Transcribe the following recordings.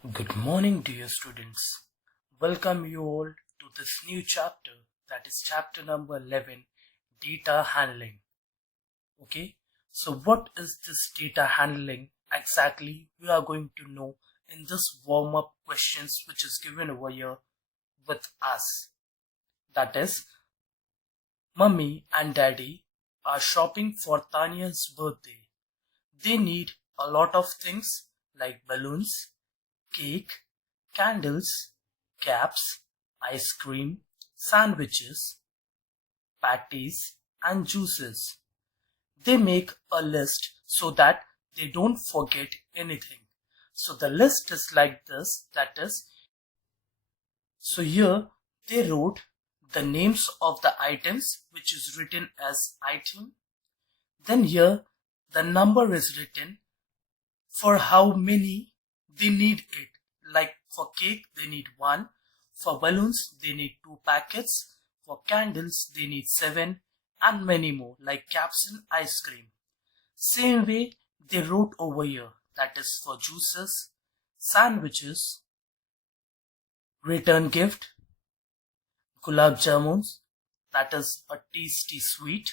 Good morning, dear students. Welcome you all to this new chapter, that is chapter number 11, data handling. Okay, so what is this data handling exactly? We are going to know in this warm-up questions which is given over here with us. That is, Mummy and Daddy are shopping for Tanya's birthday. They need a lot of things like balloons, cake, candles, caps, ice cream, sandwiches, patties, and juices. They make a list so that they don't forget anything. So the list is like this, that is, so here they wrote the names of the items which is written as item. Then here the number is written for how many they need it. Like for cake, they need 1. For balloons, they need 2 packets. For candles, they need 7 and many more like caps and ice cream. Same way they wrote over here. That is for juices, sandwiches, return gift, gulab jamuns, that is a tasty sweet,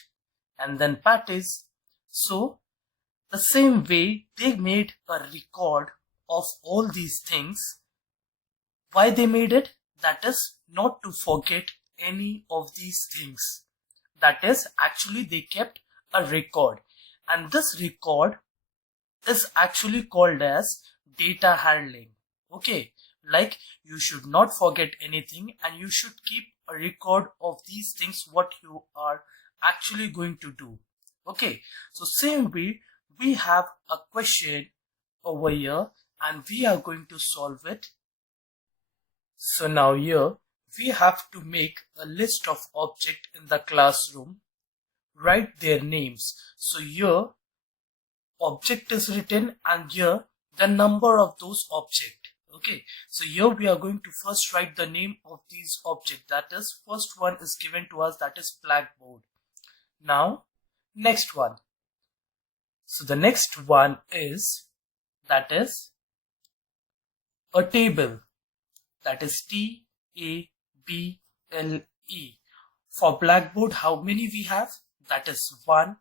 and then patties. So the same way they made a record of all these things. Why they made it? That is not to forget any of these things. That is actually they kept a record, and this record is actually called as data handling. Okay, like you should not forget anything and you should keep a record of these things what you are actually going to do. Okay, so same way we have a question over here and we are going to solve it. So now here we have to make a list of objects in the classroom, write their names. So here object is written and here the number of those objects. Okay, so here we are going to first write the name of these objects. That is, first one is given to us, that is blackboard. Now next one. So the next one is, that is a table, that is Table. For blackboard, how many we have? That is 1.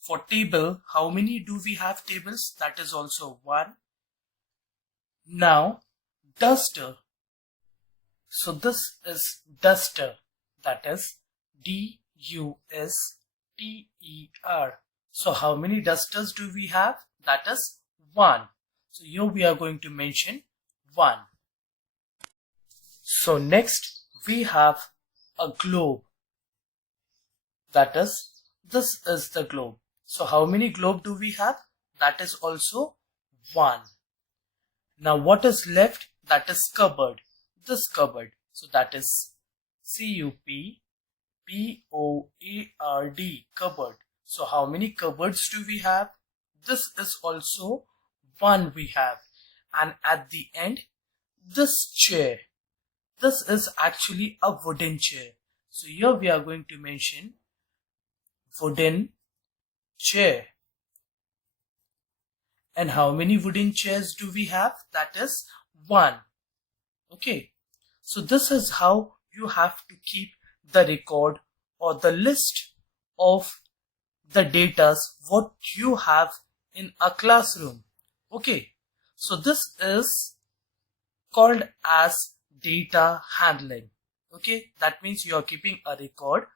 For table, how many do we have tables? That is also 1. Now duster. So this is duster, that is Duster. So how many dusters do we have? That is 1. So here we are going to mention 1. So next we have a globe. That is, this is the globe. So how many globe do we have? That is also 1. Now what is left? That is cupboard. This cupboard. So that is Cupboard, cupboard. So how many cupboards do we have? This is also 1 we have. And at the end, this chair. This is actually a wooden chair. So here we are going to mention wooden chair. And how many wooden chairs do we have? That is 1. Okay. So this is how you have to keep the record or the list of the datas what you have in a classroom. Okay. So this is called as data handling. Okay. That means you are keeping a record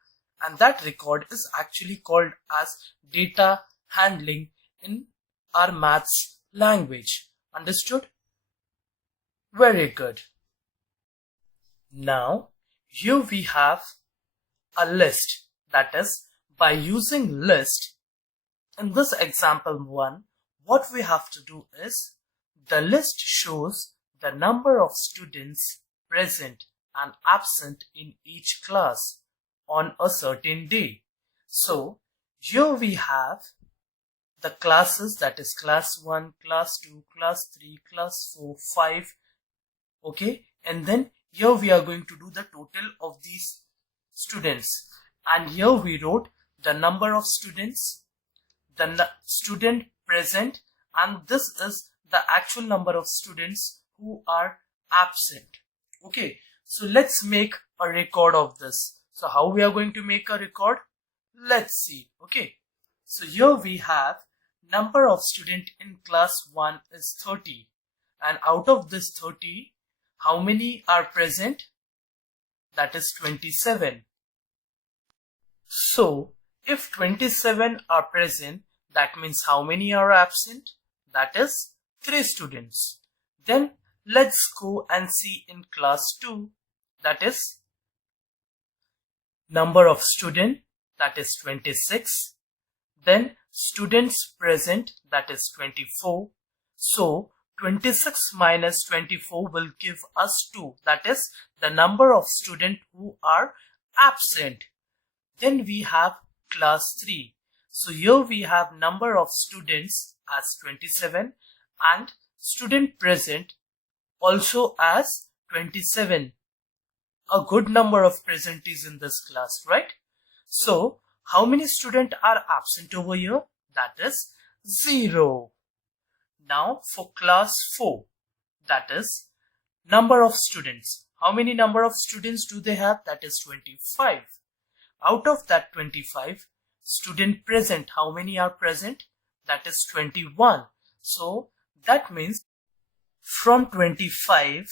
and that record is actually called as data handling in our maths language. Understood? Very good. Now here we have a list. That is, by using list, in this example 1, what we have to do is, the list shows the number of students present and absent in each class on a certain day. So here we have the classes, that is class 1, class 2, class 3, class 4, 5. Okay, and then here we are going to do the total of these students, and here we wrote the number of students, the student present, and this is the actual number of students who are absent. Okay, so let's make a record of this. So how we are going to make a record? Let's see. Okay, so here we have number of student in class 1 is 30, and out of this 30, how many are present? That is 27. So if 27 are present, that means how many are absent? That is 3 students. Then let's go and see in class 2, that is number of student, that is 26. Then students present, that is 24. So 26 minus 24 will give us 2, that is the number of students who are absent. Then we have class 3. So here we have number of students as 27 and student present also as 27. A good number of presentees in this class, right? So how many students are absent over here? That is 0. Now for class 4, that is number of students. How many number of students do they have? That is 25. Out of that 25, student present, how many are present? That is 21. So that means from 25,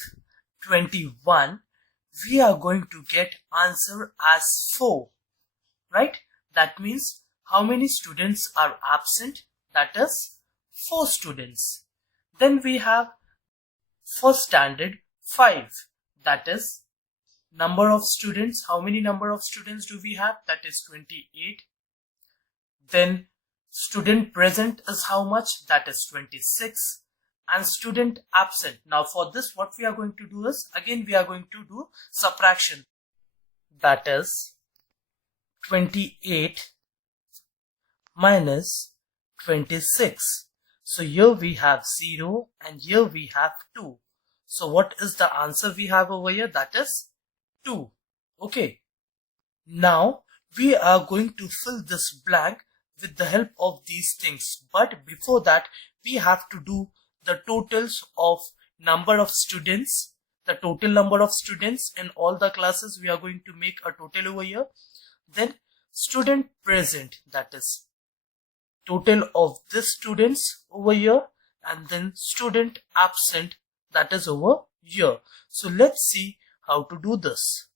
21, we are going to get answer as 4, right? That means how many students are absent? That is 4 students. Then we have for standard 5, that is number of students. How many number of students do we have? That is 28. Then student present is how much? That is 26. And student absent. Now for this, what we are going to do is, again we are going to do subtraction. That is 28 minus 26. So here we have 0 and here we have 2. So what is the answer we have over here? That is 2. Okay. Now we are going to fill this blank with the help of these things. But before that, we have to do the totals of number of students, the total number of students in all the classes. We are going to make a total over here. Then student present, that is total of the students over here, and then student absent, that is over here. So let's see how to do this.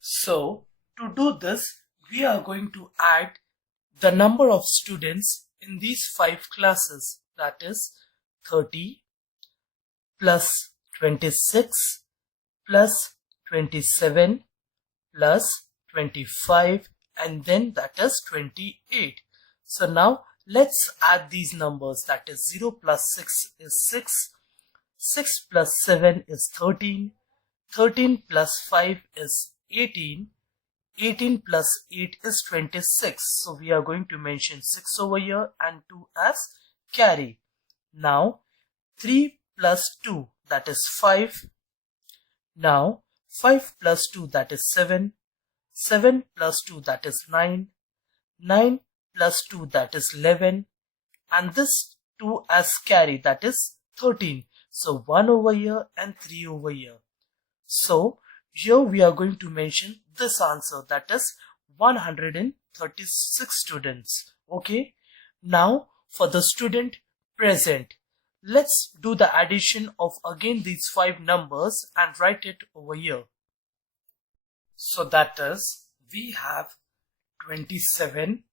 So to do this, we are going to add the number of students in these 5 classes, that is 30 plus 26 plus 27 plus 25, and then that is 28. So now let's add these numbers, that is 0 plus 6 is 6, 6 plus 7 is 13, 13 plus 5 is 18, 18 plus 8 is 26. So we are going to mention 6 over here and 2 as carry. Now 3 plus 2, that is 5. Now 5 plus 2, that is 7. 7 plus 2, that is 9. 9 plus 2, that is 11. And this 2 as carry, that is 13. So 1 over here and 3 over here. So here we are going to mention this answer, that is 136 students. Okay. Now for the student present, let's do the addition of again these 5 numbers and write it over here. So that is, we have 27,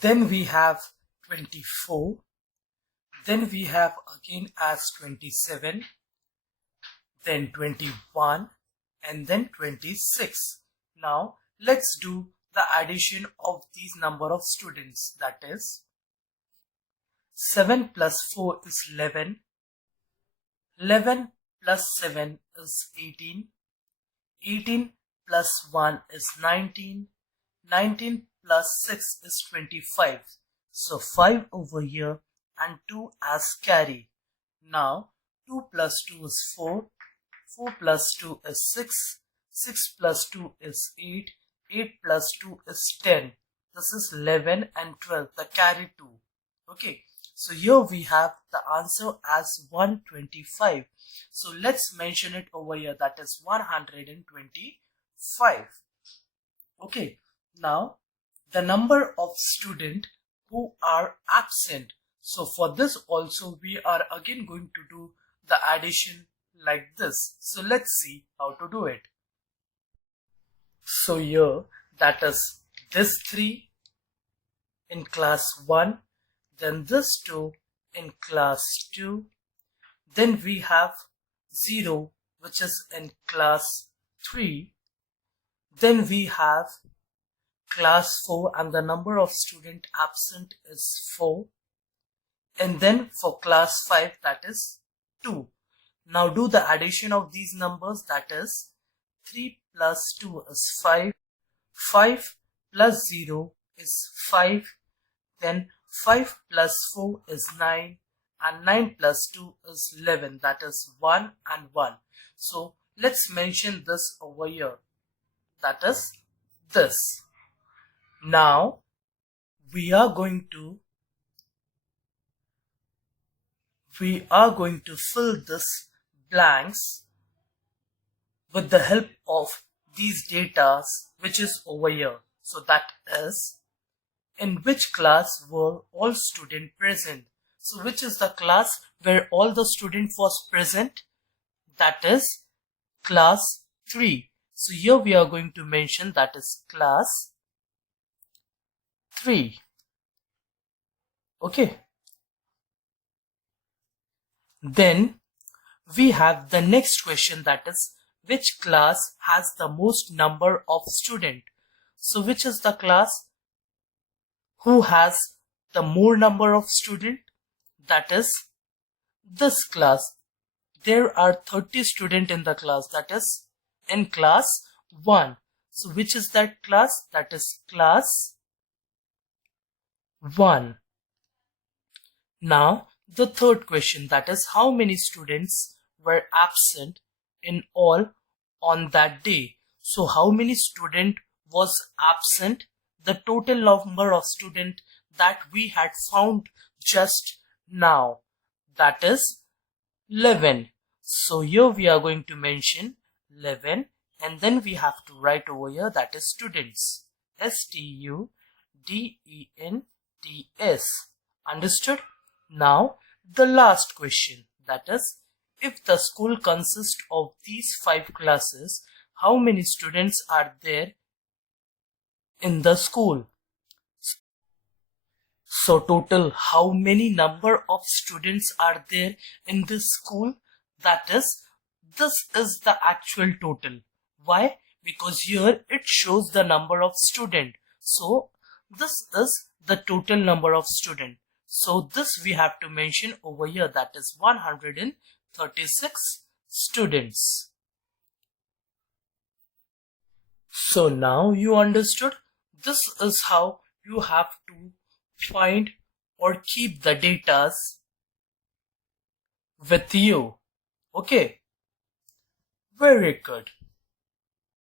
then we have 24, then we have again as 27, then 21, and then 26. Now let's do the addition of these number of students, that is 7 plus 4 is 11, 11 plus 7 is 18, 18 plus 1 is 19, 19 plus 6 is 25. So 5 over here and 2 as carry. Now 2 plus 2 is 4, 4 plus 2 is 6, 6 plus 2 is 8, 8 plus 2 is 10. This is 11 and 12, the carry 2. Okay. So here we have the answer as 125. So let's mention it over here, that is 125. Okay, now the number of students who are absent. So for this also we are again going to do the addition like this. So let's see how to do it. So here, that is this 3 in class 1, then this 2 in class 2, then we have 0 which is in class 3, then we have class 4 and the number of student absent is 4, and then for class 5 that is 2. Now do the addition of these numbers, that is 3 plus 2 is 5, 5 plus 0 is 5, then 5 plus 4 is 9, and 9 plus 2 is 11, that is 1 and 1. So let's mention this over here, that is this. Now we are going to fill this blanks with the help of these datas which is over here. So that is, in which class were all students present? So which is the class where all the students was present? That is class 3. So here we are going to mention that is class 3. Okay. Then we have the next question, that is, which class has the most number of students? So which is the class who has the more number of students? That is this class. There are 30 students in the class, that is in class 1. So which is that class? That is class 1. Now the third question, that is how many students were absent in all on that day? So how many student was absent? The total number of student that we had found just now, that is 11. So here we are going to mention 11, and then we have to write over here that is students, students. Understood? Now the last question, that is, if the school consists of these 5 classes, how many students are there in the school? So total, how many number of students are there in this school? That is, this is the actual total. Why? Because here it shows the number of student. So this is the total number of student. So this we have to mention over here, that is 136 students. So now you understood. This is how you have to find or keep the datas with you. Okay, very good.